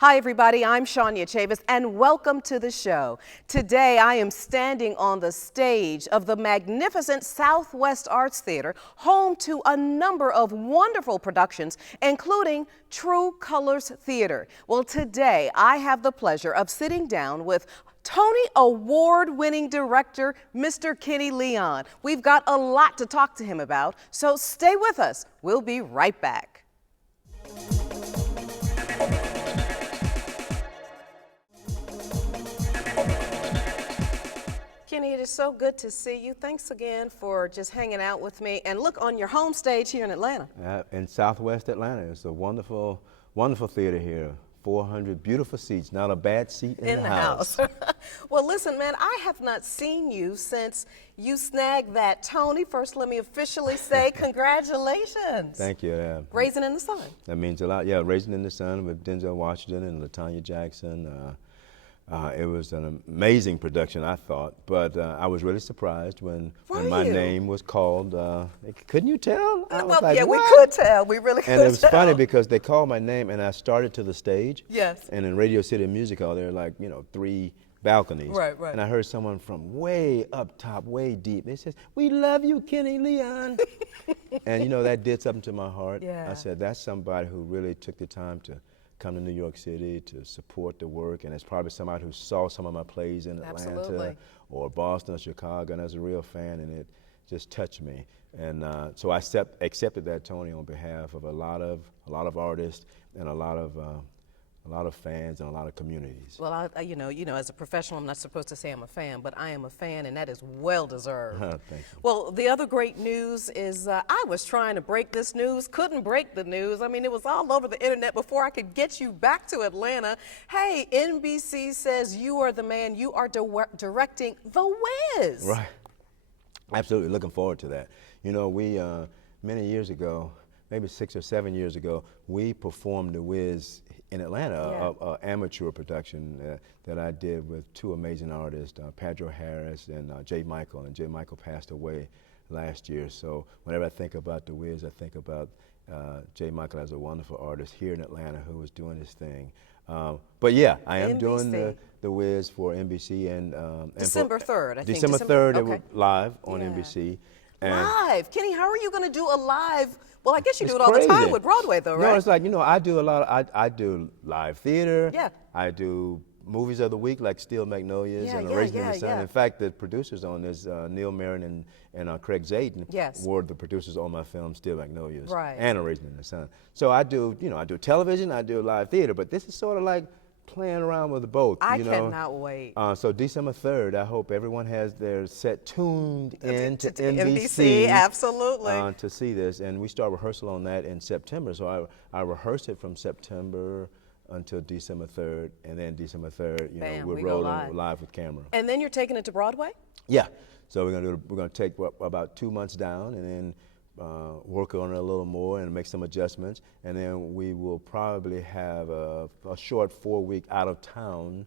Hi, everybody. I'm Shania Chavis, and welcome to the show. Today, I am standing on the stage of the magnificent Southwest Arts Theater, home to a number of wonderful productions, including True Colors Theater. Well, today, I have the pleasure of sitting down with Tony Award-winning director, Mr. Kenny Leon. We've got a lot to talk to him about, so stay with us. We'll be right back. Kenny, it is so good to see you. Thanks again for just hanging out with me. And look, on your home stage here in Atlanta. In Southwest Atlanta. It's a wonderful, wonderful theater here. 400 beautiful seats, not a bad seat in the house. Well, listen, man, I have not seen you since you snagged that Tony. First, let me officially say congratulations. Thank you. Raisin in the Sun. That means a lot. Yeah, Raisin in the Sun with Denzel Washington and LaTanya Jackson. It was an amazing production, I thought, but I was really surprised when my name was called. Couldn't you tell? Well, like, yeah, what? We could tell. We really could tell. And it was funny because they called my name and I started to the stage. Yes. And in Radio City Music Hall, there are like, 3 balconies. Right. And I heard someone from way up top, way deep. They said, "We love you, Kenny Leon." And that did something to my heart. Yeah. I said, that's somebody who really took the time to come to New York City to support the work, and it's probably somebody who saw some of my plays in Atlanta or Boston or Chicago, and as a real fan, and it just touched me. And so I accepted that, Tony, on behalf of a lot of artists and a lot of fans and a lot of communities. Well, as a professional, I'm not supposed to say I'm a fan, but I am a fan, and that is well deserved. Thank you. Well, the other great news is I was trying to break this news, couldn't break the news. I mean, it was all over the internet before I could get you back to Atlanta. Hey, NBC says you are the man. You are directing The Wiz. Right. Absolutely. Looking forward to that. We many years ago, maybe 6 or 7 years ago, we performed The Wiz in Atlanta, an amateur production that I did with 2 amazing artists, Pedro Harris and Jay Michael. And Jay Michael passed away last year. So whenever I think about The Wiz, I think about Jay Michael as a wonderful artist here in Atlanta who was doing his thing. But yeah, I am doing the Wiz for NBC and December 3rd, I think. December 3rd, it was live on NBC. And live? Kenny, how are you going to do a live? Well, I guess you do it all the time with Broadway, though, right? No, it's like, I do a lot. I do live theater. Yeah. I do movies of the week like Steel Magnolias and Raisin in the Sun. In fact, the producers on this, Neil Marin and Craig Zaden, were the producers on my film Steel Magnolias and A Raisin in the Sun. So I do, I do television, I do live theater, but this is sort of like playing around with both. I cannot wait. So December 3rd, I hope everyone has their set tuned in to NBC. Absolutely. To see this, and we start rehearsal on that in September. So I rehearsed it from September until December 3rd, and then December 3rd, we're rolling live with camera. And then you're taking it to Broadway? Yeah. So we're gonna take about 2 months down, and then work on it a little more and make some adjustments, and then we will probably have a short 4-week out-of-town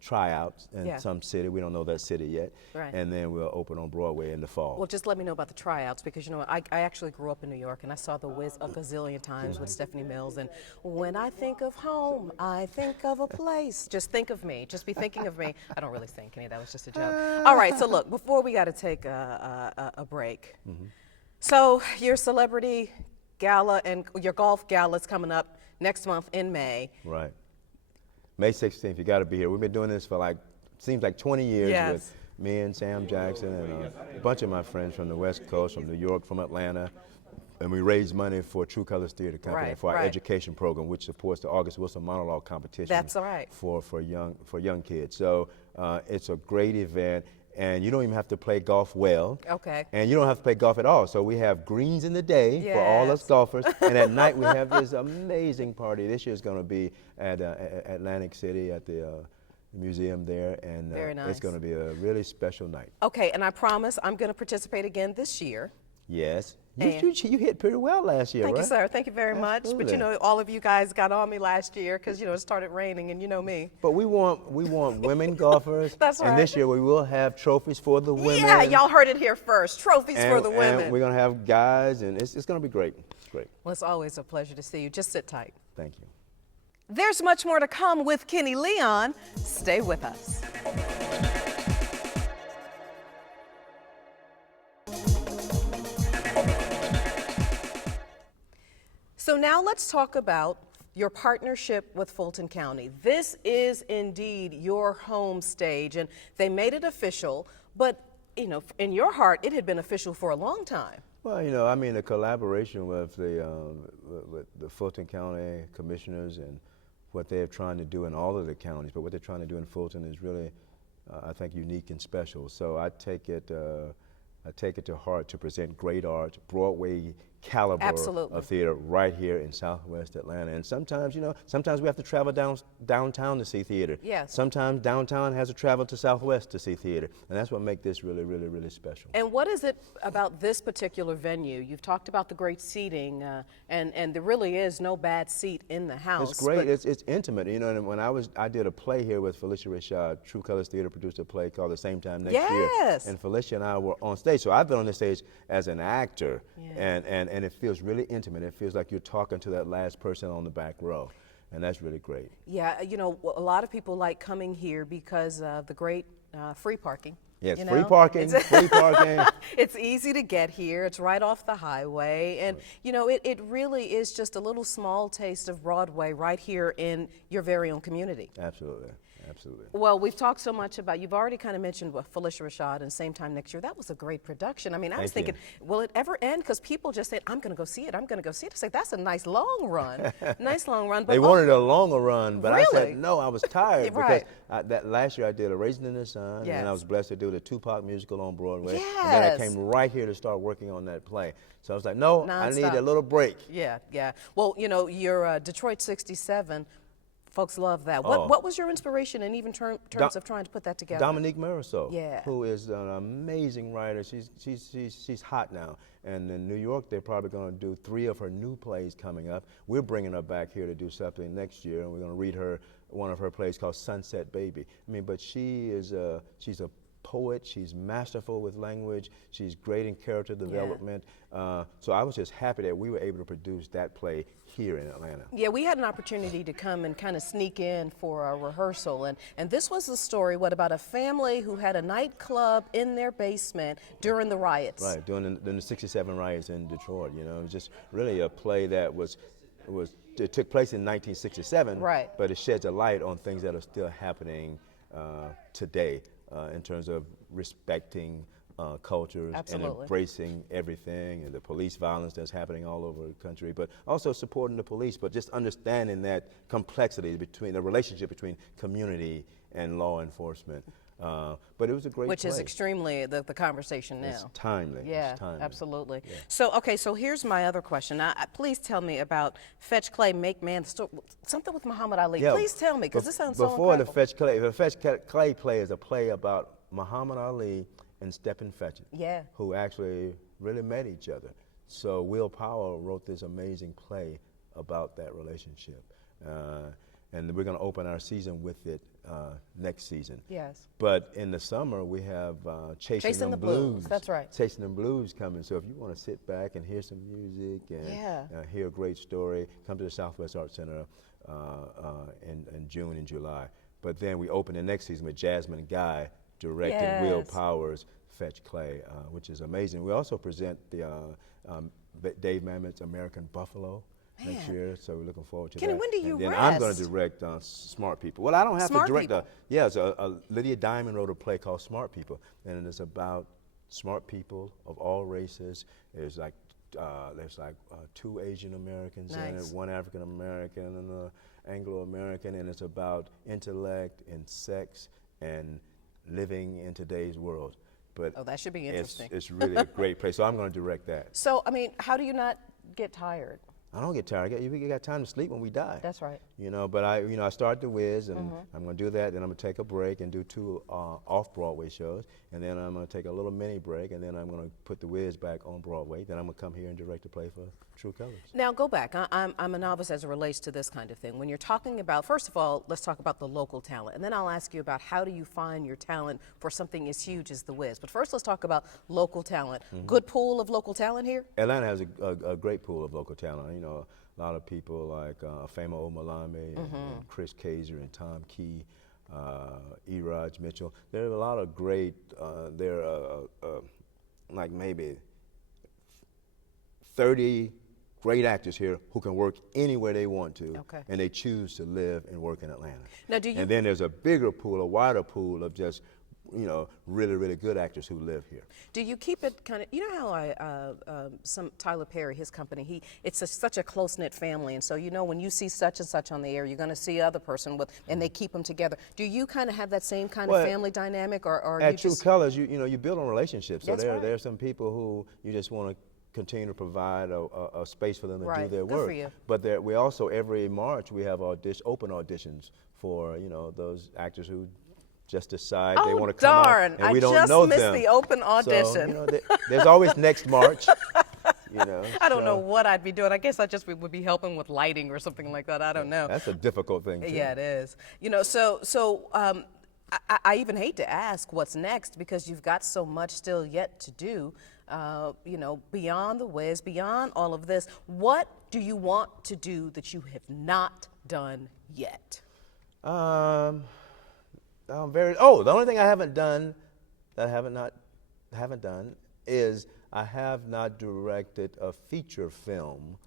tryouts in some city. We don't know that city yet. Right. And then we'll open on Broadway in the fall. Well, just let me know about the tryouts, because I actually grew up in New York, and I saw The Wiz a gazillion times with Stephanie Mills, and when I think of home, I think of a place. Just think of me. Just be thinking of me. I don't really sing, Kenny. That was just a joke. All right, so look, before we got to take a break, so your celebrity gala and your golf gala is coming up next month in May. Right. May 16th, you got to be here. We've been doing this for seems like 20 years with me and Sam Jackson and a bunch of my friends from the West Coast, from New York, from Atlanta. And we raise money for True Colors Theater Company for our education program, which supports the August Wilson monologue competition. That's right. For young kids. So it's a great event. And you don't even have to play golf well. Okay. And you don't have to play golf at all. So we have greens in the day for all us golfers. And at night we have this amazing party. This year's going to be at Atlantic City at the museum there. And very nice. It's going to be a really special night. Okay, and I promise I'm going to participate again this year. Yes. You hit pretty well last year, Thank right? you, sir. Thank you very much. But all of you guys got on me last year because it started raining, and you know me. But we want women golfers. That's right. And this year we will have trophies for the women. Yeah, y'all heard it here first. Trophies for the women. And we're gonna have guys, and it's gonna be great. It's great. Well, it's always a pleasure to see you. Just sit tight. Thank you. There's much more to come with Kenny Leon. Stay with us. So now let's talk about your partnership with Fulton County. This is indeed your home stage, and they made it official, but in your heart, it had been official for a long time. Well, I mean, the collaboration with the Fulton County commissioners and what they're trying to do in all of the counties, but what they're trying to do in Fulton is really, I think, unique and special. So I take it to heart to present great art, Broadway caliber of theater right here in Southwest Atlanta. And sometimes, sometimes we have to travel downtown to see theater. Yes. Sometimes downtown has to travel to Southwest to see theater. And that's what makes this really, really, really special. And what is it about this particular venue? You've talked about the great seating, and there really is no bad seat in the house. It's great. It's intimate. And when I did a play here with Felicia Rashad, True Colors Theater produced a play called The Same Time Next Year. Yes. And Felicia and I were on stage. So I've been on the stage as an actor, Yeah. and it feels really intimate. It feels like you're talking to that last person on the back row. And that's really great. Yeah, a lot of people like coming here because of the great free parking. Yes, free parking, free parking. It's easy to get here. It's right off the highway. And, it really is just a little small taste of Broadway right here in your very own community. Absolutely. Absolutely. Well, we've talked so much about, you've already kind of mentioned Felicia Rashad and Same Time Next Year. That was a great production. I mean, I was thinking, will it ever end? Because people just said, I'm going to go see it. I'm going to go see it. It's like, that's a nice long run. Nice long run. But they wanted a longer run, but really? I said, no, I was tired. Right. Because that last year I did A Raisin in the Sun, Yes. and I was blessed to do the Tupac musical on Broadway. Yes. And then I came right here to start working on that play. So I was like, no, I need Nonstop. a little break. Yeah. Well, your Detroit 67, folks love that. What was your inspiration in even terms of trying to put that together? Dominique Morisseau, Yeah. who is an amazing writer. She's hot now. And in New York, they're probably going to do 3 of her new plays coming up. We're bringing her back here to do something next year, and we're going to read her one of her plays called Sunset Baby. I mean, but she's a poet. She's masterful with language. She's great in character development. So I was just happy that we were able to produce that play here in Atlanta. Yeah, we had an opportunity to come and kind of sneak in for a rehearsal, and this was the story, about a family who had a nightclub in their basement during the riots. Right, during the 67 riots in Detroit. It was just really a play that it took place in 1967, right. But it sheds a light on things that are still happening today in terms of respecting cultures Absolutely. and embracing everything and the police violence that's happening all over the country, but also supporting the police, but just understanding that complexity between the relationship between community and law enforcement. But it was a great Which play. is extremely the conversation now. It's timely. Yeah, it's timely. absolutely. Yeah. So here's my other question. Please tell me about Fetch Clay, Make Man, something with Muhammad Ali. Yeah. Please tell me, because this sounds so Before incredible. the Fetch Clay play is a play about Muhammad Ali and Stephen Fetchit, Yeah. who actually really met each other. So Will Powell wrote this amazing play about that relationship. And we're going to open our season with it next season. Yes. But in the summer, we have Chasing Them Blues. That's right. Chasing Them Blues coming. So if you want to sit back and hear some music and hear a great story, come to the Southwest Arts Center in June and July. But then we open the next season with Jasmine Guy directing Will Powers' Fetch Clay, which is amazing. We also present the Dave Mamet's American Buffalo next year, so we're looking forward to Kenny, that. when do you and then rest? I'm going to direct Smart People. Well, I don't have Smart to direct. People. Lydia Diamond wrote a play called Smart People, and it's about smart people of all races. There's like 2 Asian Americans in it, 1 African American, and an Anglo American, and it's about intellect and sex and living in today's world. But that should be interesting. It's really a great place. So I'm going to direct that. So, I mean, how do you not get tired? I don't get tired. We got time to sleep when we die. That's right. But I started The Wiz, and I'm going to do that. Then I'm going to take a break and do 2 off-Broadway shows, and then I'm going to take a little mini break, and then I'm going to put The Wiz back on Broadway. Then I'm going to come here and direct a play for True Colors. Now, go back. I'm a novice as it relates to this kind of thing. When you're talking about, first of all, let's talk about the local talent, and then I'll ask you about how do you find your talent for something as huge as The Wiz. But first, let's talk about local talent. Good pool of local talent here? Atlanta has a great pool of local talent. you know, a lot of people like Fama Omalame and Chris Kaiser and Tom Key, Eraj Mitchell. There are a lot of great, there are like maybe 30 great actors here who can work anywhere they want to, and they choose to live and work in Atlanta. Now, do you? And then there's a bigger pool, a wider pool of just, you know, really, really good actors who live here. Do you keep it kind of, you know how Tyler Perry, his company, it's such a close-knit family, and so you know when you see such and such on the air, you're going to see other person with, and they keep them together. Do you kind of have that same kind of family dynamic, or at you True just? Colors, you know, you build on relationships. So That's right. there are some people who you just want to continue to provide a space for them to do their Good work. for you. But we also, every March, we have open auditions for, you know, those actors who just decide they want to come darn. out, and we I don't just know missed them. the open audition. So, you know, there's always next March. You know, I don't know what I'd be doing. I guess I just would be helping with lighting or something like that. I don't know. That's a difficult thing, too. Yeah, it is. You know, I even hate to ask what's next because you've got so much still yet to do. You know, beyond The Wiz, beyond all of this, what do you want to do that you have not done yet? The only thing I haven't done that I haven't done is I have not directed a feature film,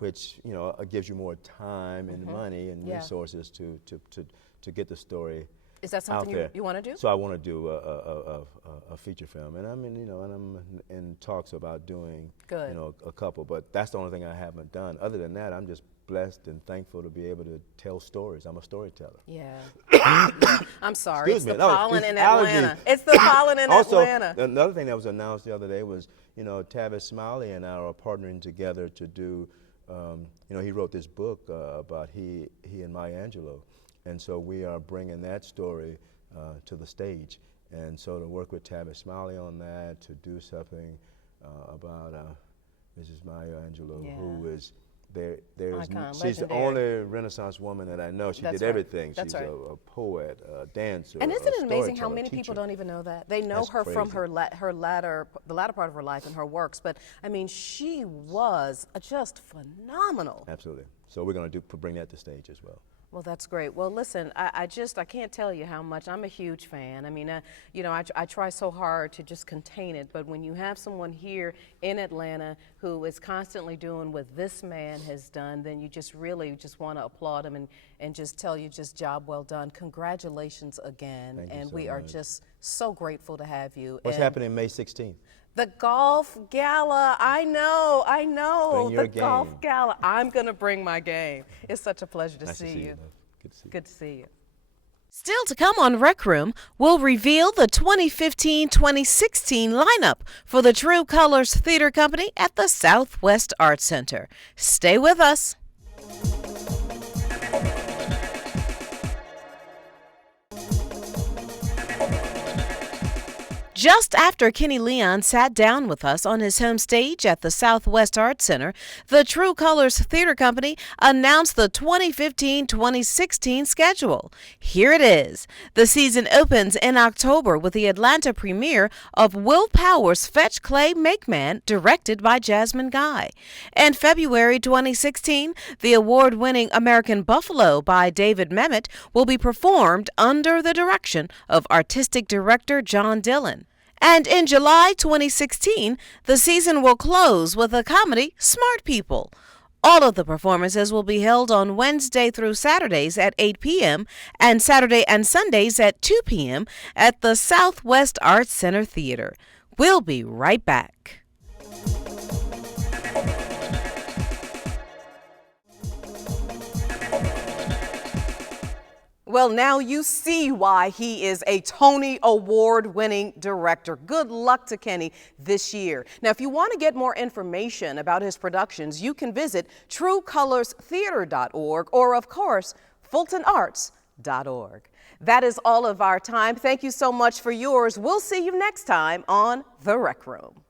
which, you know, gives you more time and money and resources to get the story. Is that something you want to do? So I want to do a feature film, and I'm in talks about doing you know, a couple, but that's the only thing I haven't done. Other than that, I'm just blessed and thankful to be able to tell stories. I'm a storyteller. Yeah. I'm sorry. Excuse it's me. the pollen in Atlanta. Allergies. It's the pollen in Atlanta. Also, another thing that was announced the other day was, you know, Tavis Smiley and I are partnering together to do, you know, he wrote this book about he and Maya Angelou. And so we are bringing that story to the stage. And so to work with Tavis Smiley on that, to do something about Mrs. Maya Angelou, who is she's the only Renaissance woman that I know. She did everything. She's a poet, a dancer, and isn't it amazing how many teacher. people don't even know that? They know her from the latter part of her life and her works. But I mean, she was just phenomenal. Absolutely. So we're going to bring that to stage as well. Well, that's great. Well, listen, I can't tell you how much. I'm a huge fan. I mean, you know, I try so hard to just contain it, but when you have someone here in Atlanta who is constantly doing what this man has done, then you just really just want to applaud him and just tell you just job well done. Congratulations again. Thank you and so we are much. just so grateful to have you. What's happening May 16th? The golf gala, I know. Bring your the game. Golf gala. I'm going to bring my game. It's such a pleasure to Nice see to see you. you, love. Good to see you. Good to see you. Still to come on Rec Room, we'll reveal the 2015-2016 lineup for the True Colors Theater Company at the Southwest Arts Center. Stay with us. Just after Kenny Leon sat down with us on his home stage at the Southwest Arts Center, the True Colors Theater Company announced the 2015-2016 schedule. Here it is. The season opens in October with the Atlanta premiere of Will Power's Fetch Clay Make Man, directed by Jasmine Guy. In February 2016, the award-winning American Buffalo by David Mamet will be performed under the direction of artistic director John Dillon. And in July 2016, the season will close with the comedy Smart People. All of the performances will be held on Wednesday through Saturdays at 8 p.m. and Saturday and Sundays at 2 p.m. at the Southwest Arts Center Theater. We'll be right back. Well, now you see why he is a Tony Award-winning director. Good luck to Kenny this year. Now, if you want to get more information about his productions, you can visit truecolorstheater.org or, of course, fultonarts.org. That is all of our time. Thank you so much for yours. We'll see you next time on The Rec Room.